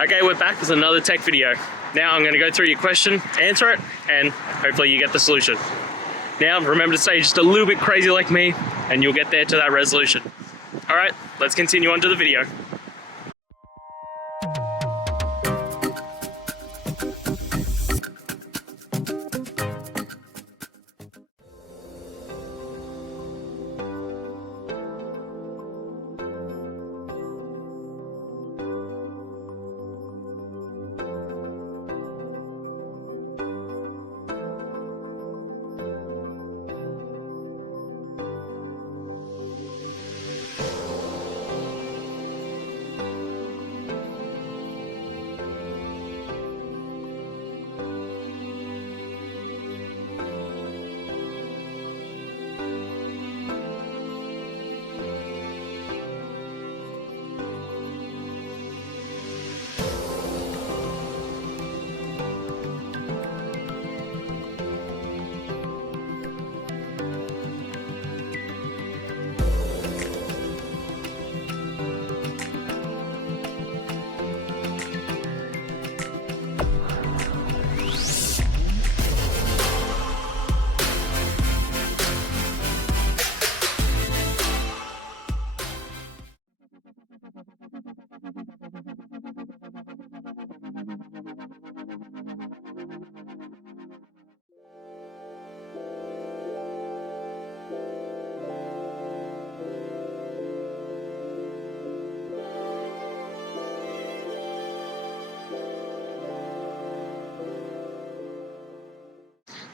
Okay, we're back with another tech video. Now I'm going to go through your question, answer it, and hopefully you get the solution. Now remember to stay just a little bit crazy like me, and you'll get there to that resolution. Alright, let's continue on to the video.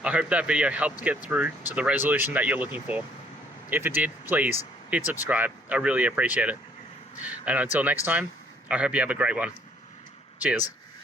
I hope that video helped get through to the resolution that you're looking for. If it did, please hit subscribe. I really appreciate it. And until next time, I hope you have a great one. Cheers.